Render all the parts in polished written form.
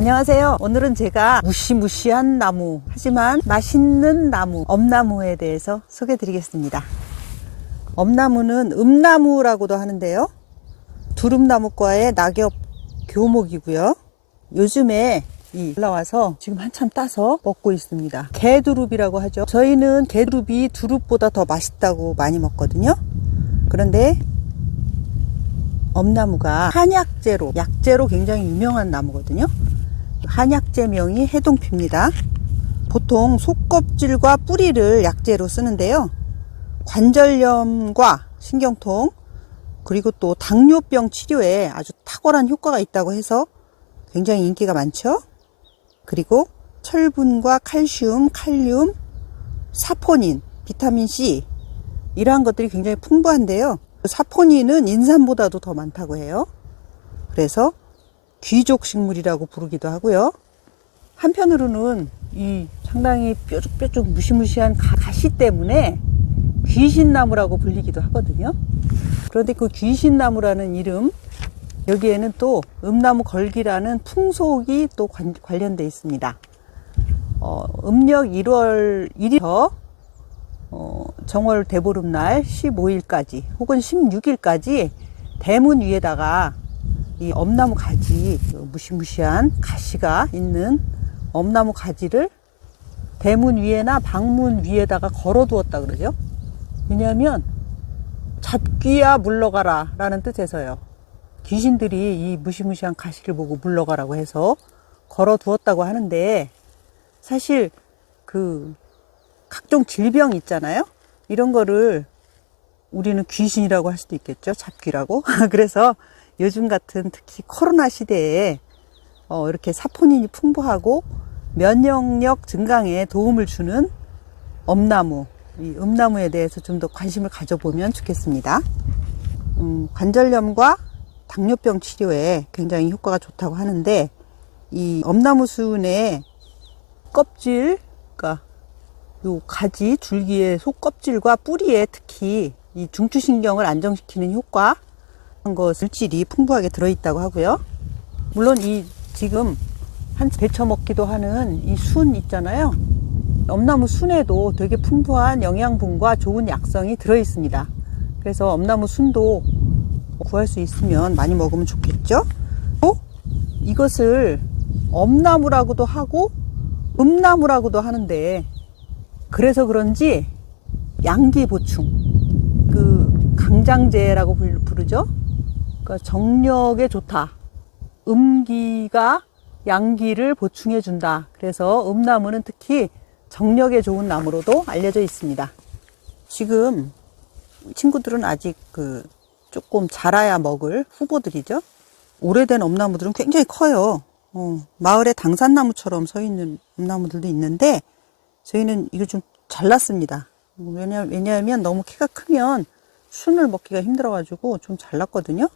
안녕하세요. 오늘은 제가 무시무시한 나무, 하지만 맛있는 나무, 엄나무에 대해서 소개해 드리겠습니다. 엄나무는 음나무라고도 하는데요. 두릅나무과의 낙엽 교목이고요. 요즘에 올라와서 지금 한참 따서 먹고 있습니다. 개두릅이라고 하죠. 저희는 개두릅이 두릅보다 더 맛있다고 많이 먹거든요. 그런데 엄나무가 한약재로, 약재로 굉장히 유명한 나무거든요. 한약재명이 해동피입니다. 보통 속껍질과 뿌리를 약재로 쓰는데요. 관절염과 신경통, 그리고 또 당뇨병 치료에 아주 탁월한 효과가 있다고 해서 굉장히 인기가 많죠. 그리고 철분과 칼슘, 칼륨, 사포닌, 비타민C 이러한 것들이 굉장히 풍부한데요. 사포닌은 인삼보다도 더 많다고 해요. 그래서 귀족 식물이라고 부르기도 하고요. 한편으로는 이 상당히 뾰족뾰족 무시무시한 가시 때문에 귀신나무라고 불리기도 하거든요. 그런데 그 귀신나무라는 이름, 여기에는 또 음나무 걸기라는 풍속이 또 관련되어 있습니다. 음력 1월 1일부터 정월 대보름날 15일까지 혹은 16일까지 대문 위에다가 이 엄나무 가지, 무시무시한 가시가 있는 엄나무 가지를 대문 위에나 방문 위에다가 걸어 두었다 그러죠. 왜냐하면 잡귀야 물러가라 라는 뜻에서요. 귀신들이 이 무시무시한 가시를 보고 물러가라고 해서 걸어 두었다고 하는데, 사실 그 각종 질병 있잖아요. 이런 거를 우리는 귀신이라고 할 수도 있겠죠. 잡귀라고. 그래서 요즘 같은 특히 코로나 시대에 이렇게 사포닌이 풍부하고 면역력 증강에 도움을 주는 엄나무, 이 음나무에 대해서 좀 더 관심을 가져보면 좋겠습니다. 관절염과 당뇨병 치료에 굉장히 효과가 좋다고 하는데, 이 엄나무 순의 껍질, 그러니까 요 가지, 줄기의 속껍질과 뿌리에 특히 이 중추신경을 안정시키는 효과, 물질이 풍부하게 들어있다고 하고요. 물론 이 지금 한 데쳐 먹기도 하는 이 순 있잖아요. 엄나무 순에도 되게 풍부한 영양분과 좋은 약성이 들어있습니다. 그래서 엄나무 순도 구할 수 있으면 많이 먹으면 좋겠죠. 또 이것을 엄나무라고도 하고 음나무라고도 하는데, 그래서 그런지 양기 보충, 그 강장제라고 부르죠. 그러니까 정력에 좋다. 음기가 양기를 보충해 준다. 그래서 음나무는 특히 정력에 좋은 나무로도 알려져 있습니다. 지금 친구들은 아직 조금 자라야 먹을 후보들이죠. 오래된 엄나무들은 굉장히 커요. 마을에 당산나무처럼 서 있는 엄나무들도 있는데, 저희는 이걸 좀 잘랐습니다. 왜냐하면 너무 키가 크면 순을 먹기가 힘들어가지고 좀 잘랐거든요.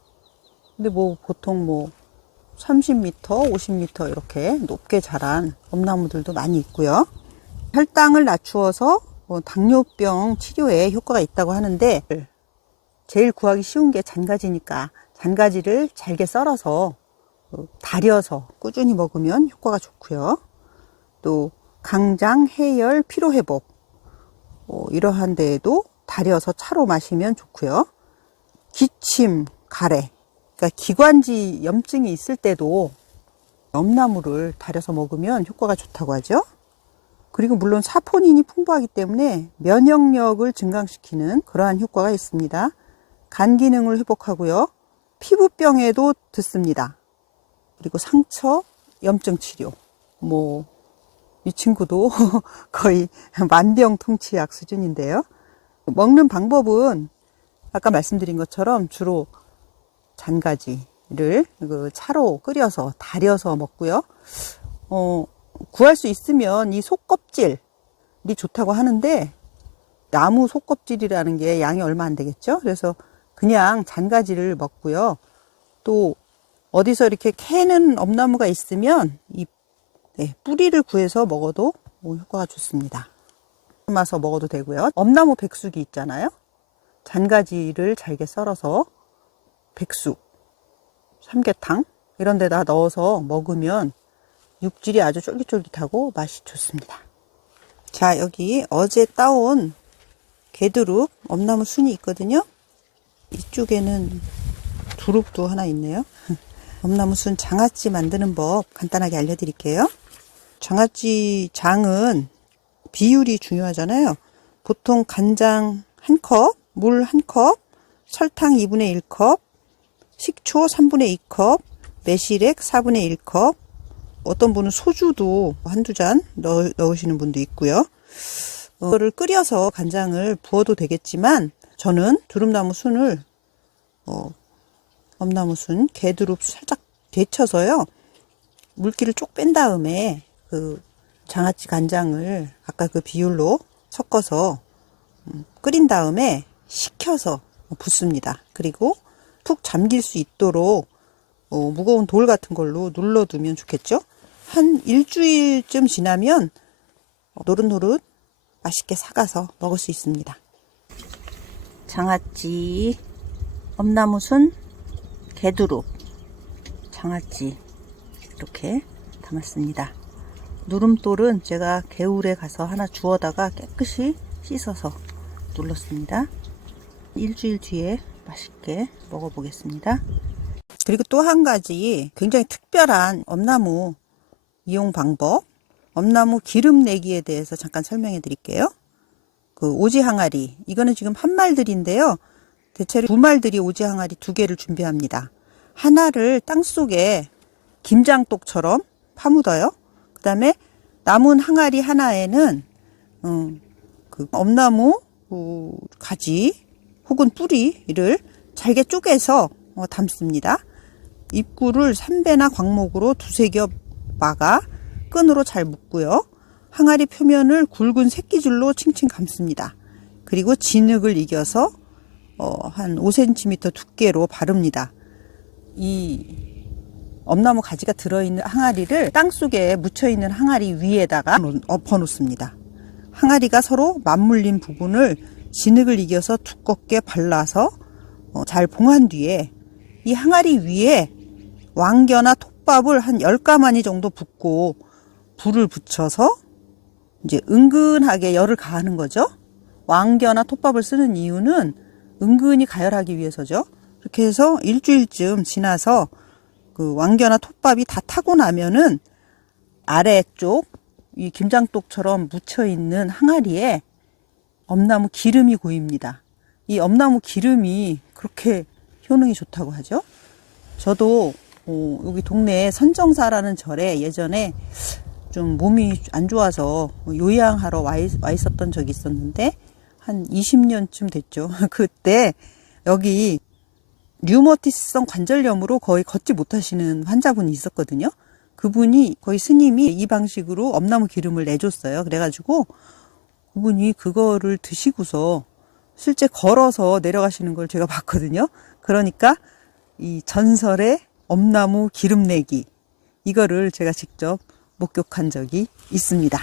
근데 보통 30m, 50m 이렇게 높게 자란 엄나무들도 많이 있고요. 혈당을 낮추어서 당뇨병 치료에 효과가 있다고 하는데, 제일 구하기 쉬운 게 잔가지니까 잔가지를 잘게 썰어서 다려서 꾸준히 먹으면 효과가 좋고요. 또 강장, 해열, 피로회복 이러한 데에도 다려서 차로 마시면 좋고요. 기침, 가래, 그러니까 기관지 염증이 있을 때도 엄나무를 다려서 먹으면 효과가 좋다고 하죠. 그리고 물론 사포닌이 풍부하기 때문에 면역력을 증강시키는 그러한 효과가 있습니다. 간 기능을 회복하고요. 피부병에도 듣습니다. 그리고 상처, 염증 치료, 이 친구도 거의 만병통치약 수준인데요. 먹는 방법은 아까 말씀드린 것처럼 주로 잔가지를 차로 끓여서 다려서 먹고요. 구할 수 있으면 이 속껍질이 좋다고 하는데, 나무 속껍질이라는 게 양이 얼마 안 되겠죠. 그래서 그냥 잔가지를 먹고요. 또 어디서 이렇게 캐는 엄나무가 있으면 뿌리를 구해서 먹어도 효과가 좋습니다. 삶아서 먹어도 되고요. 엄나무 백숙이 있잖아요. 잔가지를 잘게 썰어서 백숙, 삼계탕 이런 데다 넣어서 먹으면 육질이 아주 쫄깃쫄깃하고 맛이 좋습니다. 자, 여기 어제 따온 개두릅 엄나무 순이 있거든요. 이쪽에는 두릅도 하나 있네요. 엄나무 순 장아찌 만드는 법 간단하게 알려드릴게요. 장아찌 장은 비율이 중요하잖아요. 보통 간장 1컵, 물 1컵, 설탕 2분의 1컵, 식초 3분의 2컵, 매실액 4분의 1컵, 어떤 분은 소주도 한두 잔 넣으시는 분도 있고요. 이거를 끓여서 간장을 부어도 되겠지만 저는 두릅나무 순을 엄나무 순, 개두릅 살짝 데쳐서요. 물기를 쪽 뺀 다음에 그 장아찌 간장을 아까 그 비율로 섞어서 끓인 다음에 식혀서 붓습니다. 그리고 푹 잠길 수 있도록 무거운 돌 같은 걸로 눌러두면 좋겠죠. 한 일주일쯤 지나면 노릇노릇 맛있게 삭아서 먹을 수 있습니다. 장아찌, 엄나무순, 개두릅, 장아찌 이렇게 담았습니다. 누름돌은 제가 개울에 가서 하나 주워다가 깨끗이 씻어서 눌렀습니다. 일주일 뒤에 맛있게 먹어보겠습니다. 그리고 또 한 가지 굉장히 특별한 엄나무 이용 방법, 엄나무 기름 내기에 대해서 잠깐 설명해 드릴게요. 그 오지 항아리, 이거는 지금 한 말들인데요. 대체로 두 말들이 오지 항아리 2개를 준비합니다. 하나를 땅속에 김장독처럼 파묻어요. 그 다음에 남은 항아리 하나에는 그 엄나무 가지 혹은 뿌리를 잘게 쪼개서 담습니다. 입구를 삼배나 광목으로 2-3겹 막아 끈으로 잘 묶고요. 항아리 표면을 굵은 새끼줄로 칭칭 감습니다. 그리고 진흙을 이겨서 한 5cm 두께로 바릅니다. 이 엄나무 가지가 들어있는 항아리를 땅속에 묻혀있는 항아리 위에다가 엎어 놓습니다. 항아리가 서로 맞물린 부분을 진흙을 이겨서 두껍게 발라서 잘 봉한 뒤에 이 항아리 위에 왕겨나 톱밥을 한 10가마니 정도 붓고 불을 붙여서 이제 은근하게 열을 가하는 거죠. 왕겨나 톱밥을 쓰는 이유는 은근히 가열하기 위해서죠. 이렇게 해서 일주일쯤 지나서 그 왕겨나 톱밥이 다 타고 나면은 아래쪽 이 김장독처럼 묻혀 있는 항아리에 엄나무 기름이 고입니다. 이 엄나무 기름이 그렇게 효능이 좋다고 하죠. 저도 여기 동네에 선정사라는 절에 예전에 좀 몸이 안 좋아서 요양하러 와 있었던 적이 있었는데 한 20년쯤 됐죠. 그때 여기 류머티스성 관절염으로 거의 걷지 못하시는 환자분이 있었거든요. 그분이 거의 스님이 이 방식으로 엄나무 기름을 내줬어요. 그래가지고 그분이 그거를 드시고서 실제 걸어서 내려가시는 걸 제가 봤거든요. 그러니까 이 전설의 엄나무 기름 내기, 이거를 제가 직접 목격한 적이 있습니다.